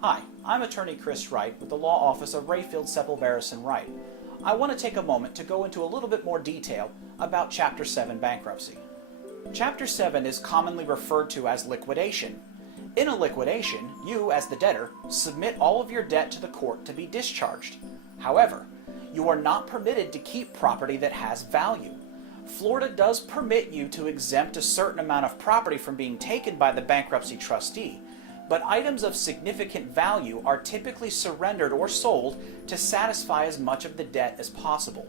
Hi, I'm attorney Chris Wright with the law office of Rayfield, Sepple, and Wright. I want to take a moment to go into a little bit more detail about Chapter 7 bankruptcy. Chapter 7 is commonly referred to as liquidation. In a liquidation, you, as the debtor, submit all of your debt to the court to be discharged. However, you are not permitted to keep property that has value. Florida does permit you to exempt a certain amount of property from being taken by the bankruptcy trustee, but items of significant value are typically surrendered or sold to satisfy as much of the debt as possible.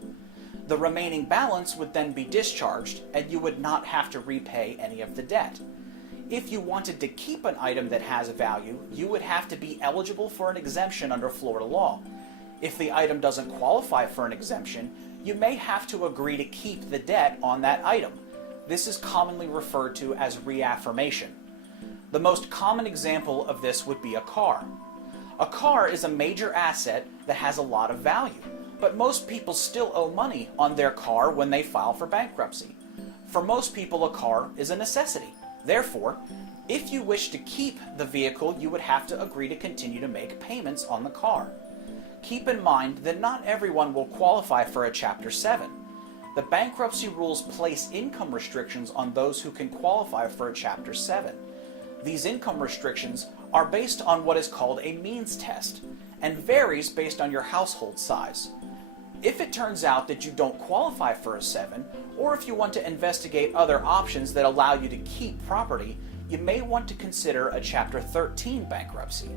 The remaining balance would then be discharged, and you would not have to repay any of the debt. If you wanted to keep an item that has value, you would have to be eligible for an exemption under Florida law. If the item doesn't qualify for an exemption, you may have to agree to keep the debt on that item. This is commonly referred to as reaffirmation. The most common example of this would be a car. A car is a major asset that has a lot of value, but most people still owe money on their car when they file for bankruptcy. For most people, a car is a necessity. Therefore, if you wish to keep the vehicle, you would have to agree to continue to make payments on the car. Keep in mind that not everyone will qualify for a Chapter 7. The bankruptcy rules place income restrictions on those who can qualify for a Chapter 7. These income restrictions are based on what is called a means test and varies based on your household size. If it turns out that you don't qualify for a 7, or if you want to investigate other options that allow you to keep property, you may want to consider a Chapter 13 bankruptcy.